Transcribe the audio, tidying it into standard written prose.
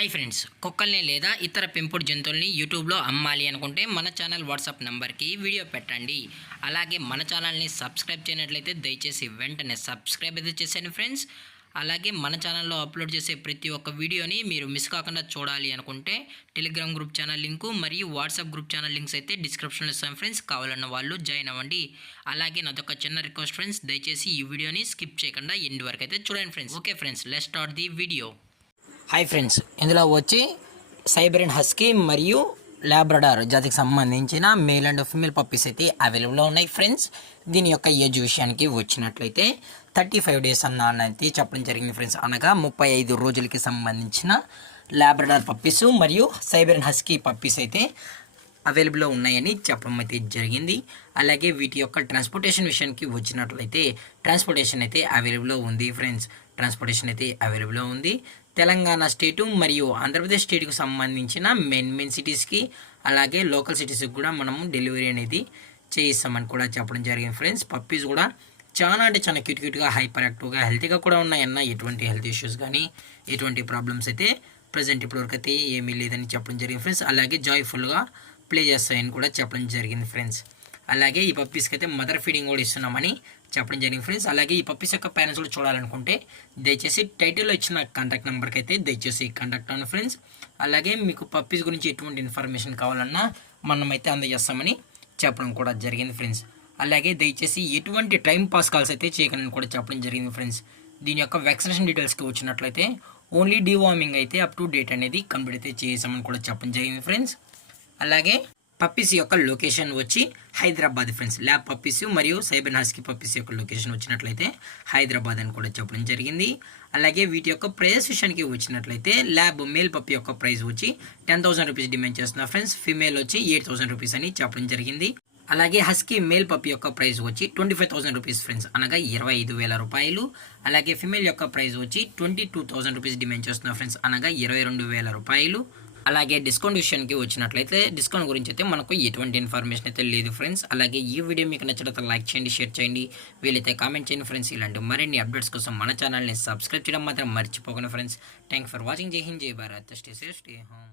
Hi friends, కుక్కల్ని లేదా ఇతర పెంపుడు జంతువుల్ని యూట్యూబ్లో అమ్మాలి అనుకుంటే మన ఛానల్ వాట్సాప్ నెంబర్కి వీడియో పెట్టండి. అలాగే మన ఛానల్ని సబ్స్క్రైబ్ చేయనట్లయితే దయచేసి వెంటనే సబ్స్క్రైబ్ అయితే చేసేయండి ఫ్రెండ్స్. అలాగే మన ఛానల్లో అప్లోడ్ చేసే ప్రతి ఒక్క వీడియోని మీరు మిస్ కాకుండా చూడాలి అనుకుంటే టెలిగ్రామ్ గ్రూప్ ఛానల్ లింకు మరియు వాట్సాప్ గ్రూప్ ఛానల్ లింక్స్ అయితే డిస్క్రిప్షన్లో ఇస్తాం ఫ్రెండ్స్. కావాలన్న వాళ్ళు జాయిన్ అవ్వండి. అలాగే నాదొక చిన్న రిక్వెస్ట్ ఫ్రెండ్స్, దయచేసి ఈ వీడియోని స్కిప్ చేయకుండా ఎండ్ వరకు అయితే చూడండి friends. Okay friends, let's start the video. Hi friends, ఇందులో వచ్చి సైబెరియన్ హస్కీ మరియు లాబ్రడార్ జాతికి సంబంధించిన మేల్ అండ్ ఫీమేల్ పప్పీస్ అయితే అవైలబుల్లో ఉన్నాయి ఫ్రెండ్స్. దీని యొక్క ఏజ్ విషయానికి వచ్చినట్లయితే 35 డేస్ అయితే చెప్పడం జరిగింది ఫ్రెండ్స్. అనగా 35 రోజులకి సంబంధించిన లాబ్రడార్ పప్పీస్ మరియు సైబెరియన్ హస్కీ పప్పీస్ అయితే అవైలబుల్లో ఉన్నాయని చెప్పడం అయితే జరిగింది. అలాగే వీటి యొక్క ట్రాన్స్పోర్టేషన్ విషయానికి వచ్చినట్లయితే ట్రాన్స్పోర్టేషన్ అయితే అవైలబుల్లో ఉంది ఫ్రెండ్స్. ట్రాన్స్పోర్టేషన్ అయితే అవైలబుల్లో ఉంది. తెలంగాణ స్టేటు మరియు ఆంధ్రప్రదేశ్ స్టేట్కి సంబంధించిన మెయిన్ సిటీస్కి అలాగే లోకల్ సిటీస్కి కూడా మనము డెలివరీ అనేది చేయిస్తామని కూడా చెప్పడం జరిగింది ఫ్రెండ్స్. పప్పీస్ కూడా చాలా అంటే చాలా క్యూట్గా హైపర్ యాక్టివ్గా హెల్తీగా కూడా ఉన్నాయన్న ఎటువంటి హెల్త్ ఇష్యూస్ కానీ ఎటువంటి ప్రాబ్లమ్స్ అయితే ప్రజెంట్ ఇప్పటివరకు అయితే ఏమీ లేదని చెప్పడం జరిగింది ఫ్రెండ్స్. అలాగే జాయ్ఫుల్గా ప్లే చేస్తాయని కూడా చెప్పడం జరిగింది ఫ్రెండ్స్. అలాగే ఈ పప్పీస్కి అయితే మదర్ ఫీడింగ్ కూడా ఇస్తున్నామని చెప్పడం జరిగింది ఫ్రెండ్స్. అలాగే ఈ పప్పీస్ యొక్క పేరెంట్స్ కూడా చూడాలనుకుంటే దయచేసి టైటిల్లో ఇచ్చిన కాంటాక్ట్ నెంబర్కి అయితే దయచేసి కాంటాక్ట్ అవ్వండి ఫ్రెండ్స్. అలాగే మీకు పప్పీస్ గురించి ఎటువంటి ఇన్ఫర్మేషన్ కావాలన్నా మనమైతే అందజేస్తామని చెప్పడం కూడా జరిగింది ఫ్రెండ్స్. అలాగే దయచేసి ఎటువంటి టైం పాస్ కాల్స్ అయితే చేయకండి కూడా చెప్పడం జరిగింది ఫ్రెండ్స్. దీని యొక్క వ్యాక్సినేషన్ డీటెయిల్స్కి వచ్చినట్లయితే ఓన్లీ డీవార్మింగ్ అయితే అప్ టు డేట్ అనేది కంప్లీట్ అయితే చేసామని కూడా చెప్పడం జరిగింది ఫ్రెండ్స్. అలాగే పప్పీస్ యొక్క లొకేషన్ వచ్చి హైదరాబాద్ ఫ్రెండ్స్. ల్యాబ్ పప్పీస్ మరియు సైబెరియన్ హస్కీ పప్పీస్ యొక్క లొకేషన్ వచ్చినట్లయితే హైదరాబాద్ అని కూడా చెప్పడం జరిగింది. అలాగే వీటి యొక్క ప్రైస్ విషయానికి వచ్చినట్లయితే ల్యాబ్ మేల్ పప్పీ యొక్క ప్రైస్ వచ్చి 10,000 రూపీస్ డిమాండ్ చేస్తున్నారు ఫ్రెండ్స్. ఫీమేల్ వచ్చి 8,000 రూపీస్ అని చెప్పడం జరిగింది. అలాగే హస్కీ మేల్ పప్పీ యొక్క ప్రైస్ వచ్చి 25,000 రూపీస్ ఫ్రెండ్స్, అనగా 25,000 రూపాయలు. అలాగే ఫీమేల్ యొక్క ప్రైస్ వచ్చి 22,000 రూపీస్ డిమాండ్ చేస్తున్నారు ఫ్రెండ్స్, అనగా 22,000 రూపాయలు. అలాగే డిస్కౌంట్ విషయానికి వచ్చినట్లయితే డిస్కౌంట్ గురించి అయితే మనకు ఎటువంటి ఇన్ఫర్మేషన్ అయితే లేదు ఫ్రెండ్స్. అలాగే ఈ వీడియో మీకు నచ్చినట్లయితే లైక్ చేయండి, షేర్ చేయండి, వీలైతే కామెంట్ చేయండి ఫ్రెండ్స్. ఇలాంటి మరిన్ని అప్డేట్స్ కోసం మన ఛానల్ని సబ్స్క్రైబ్ చేయడం మాత్రం మర్చిపోకండి ఫ్రెండ్స్. Thank for watching. జై హింద్, జై Bharat, stay safe, stay home.